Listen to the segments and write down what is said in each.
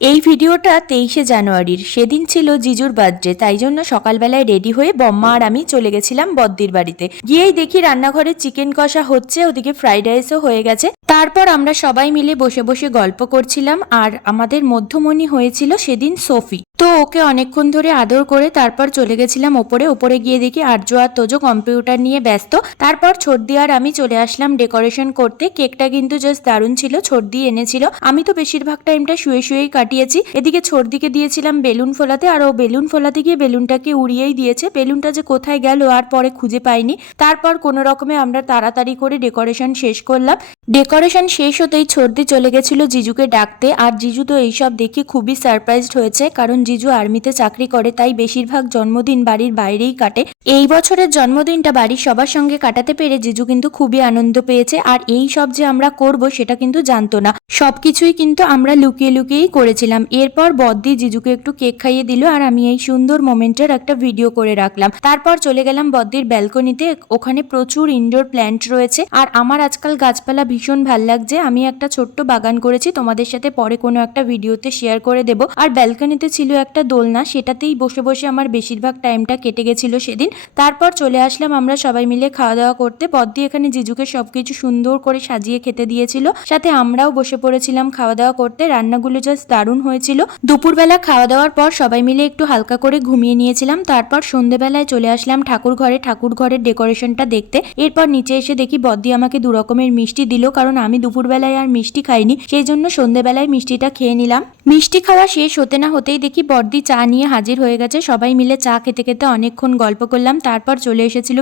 এই ভিডিওটা 23শে জানুয়ারির। সেদিন ছিল জিজুর বার্থডে, তাই জন্য সকালবেলায় রেডি হয়ে বম্মা আর আমি চলে গেছিলাম বদ্দির বাড়িতে। গিয়েই দেখি রান্নাঘরে চিকেন কষা হচ্ছে, ওদিকে ফ্রাইড রাইসও হয়ে গেছে। তারপর আমরা সবাই মিলে বসে বসে গল্প করছিলাম, আর আমাদের মধ্যমণি হয়েছিল সেদিন সোফি। তো ওকে অনেকক্ষণ ধরে আদর করে তারপর চলে গেছিলাম ওপরে গিয়ে দেখি আর্য আর তোজো কম্পিউটার নিয়ে ব্যস্ত। তারপর ছোটদি আর আমি চলে আসলাম ডেকোরেশন করতে। কেকটা কিন্তু জাস্ট দারুণ ছিল, ছোটদি এনেছিল। আমি তো বেশিরভাগ টাইমটা শুয়েই কাটিয়েছি। এদিকে ছোটদিকে দিয়েছিলাম বেলুন ফোলাতে, আর ও বেলুন ফোলাতে গিয়ে বেলুনটাকে উড়িয়েই দিয়েছে। বেলুনটা যে কোথায় গেল আর পরে খুঁজে পাইনি। তারপর কোনো রকমে আমরা তাড়াতাড়ি করে ডেকোরেশন শেষ করলাম। ডেকোরেশন শেষ হতেই ছোটদি চলে গেছিল জিজুকে ডাকতে, আর জিজু তো এইসব দেখে খুবই সারপ্রাইজড হয়েছে, কারণ জিজু আর্মিতে চাকরি করে, তাই বেশিরভাগ জন্মদিন বাড়ির বাইরেই কাটে। এই বছরের জন্মদিনটা বাড়ির সবার সঙ্গে কাটাতে পেরে জিজু কিন্তু খুবই আনন্দ পেয়েছে। আর এই সব যে আমরা করব সেটা কিন্তু জানতো না, সবকিছুই কিন্তু আমরা লুকিয়ে লুকিয়েই করেছিলাম। এরপর বদ্দি জিজুকে একটু কেক খাইয়ে দিল, আর আমি এই সুন্দর মোমেন্টের একটা ভিডিও করে রাখলাম। তারপর চলে গেলাম বদ্দির ব্যালকনিতে। ওখানে প্রচুর ইনডোর প্ল্যান্ট রয়েছে, আর আমার আজকাল গাছপালা ভীষণ ভাল লাগছে। আমি একটা ছোট্ট বাগান করেছি, তোমাদের সাথে পরে কোনো একটা ভিডিওতে শেয়ার করে দেব। আর ব্যালকনিতে ছিল একটা দোলনা, সেটাতেই বসে বসে আমার বেশিরভাগ টাইমটা কেটে গেছিল সেদিন। তারপর চলে আসলাম আমরা সবাই মিলে খাওয়া দাওয়া করতে। বদ্দি এখানে জিজুকে সবকিছু সুন্দর করে সাজিয়ে খেতে দিয়েছিল, সাথে আমরাও বসে পড়েছিলাম খাওয়া দাওয়া করতে। রান্নাগুলো জাস্ট দারুণ হয়েছিল। দুপুরবেলা খাওয়া দাওয়ার পর সবাই মিলে একটু হালকা করে ঘুমিয়ে নিয়েছিলাম। তারপর সন্ধ্যেবেলায় চলে আসলাম ঠাকুর ঘরের ডেকোরেশনটা দেখতে। এরপর নিচে এসে দেখি বদ্দি আমাকে 2 রকমের মিষ্টি দিল, কারণ আমি দুপুরবেলায় আর মিষ্টি খাইনি, সেই জন্য সন্ধ্যেবেলায় মিষ্টিটা খেয়ে নিলাম। মিষ্টি খাওয়া শেষ হতে না হতেই দেখি বদ্দি চা নিয়ে হাজির হয়ে গেছে। সবাই মিলে চা খেতে খেতে অনেকক্ষণ গল্প করলাম। তারপর চলে এসেছিল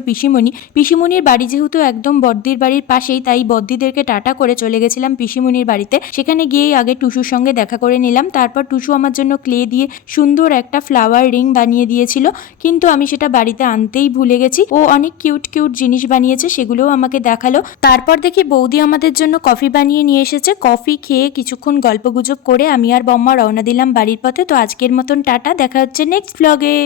পিসিমণির বাড়ি, যেহেতু একদম বদ্দির বাড়ির পাশেই, তাই বদ্দিদেরকে টাটা করে চলে গেছিলাম পিসিমণির বাড়িতে। সেখানে গিয়েই আগে টুসুর সঙ্গে দেখা করে নিলাম। তারপর টুসু আমার জন্য ক্লে দিয়ে সুন্দর একটা ফ্লাওয়ার রিং বানিয়ে দিয়েছিল, কিন্তু আমি সেটা বাড়িতে আনতেই ভুলে গেছি। ও অনেক কিউট জিনিস বানিয়েছে, সেগুলোও আমাকে দেখালো। তারপর দেখি বৌদি আমাদের জন্য কফি বানিয়ে নিয়ে এসেছে। কফি খেয়ে কিছুক্ষণ গল্পগুজব করে আমি আর বম্মা রওনা দিলাম বাড়ির পথে। তো আজকের মতন টাটা, দেখা হচ্ছে নেক্সট ব্লগে।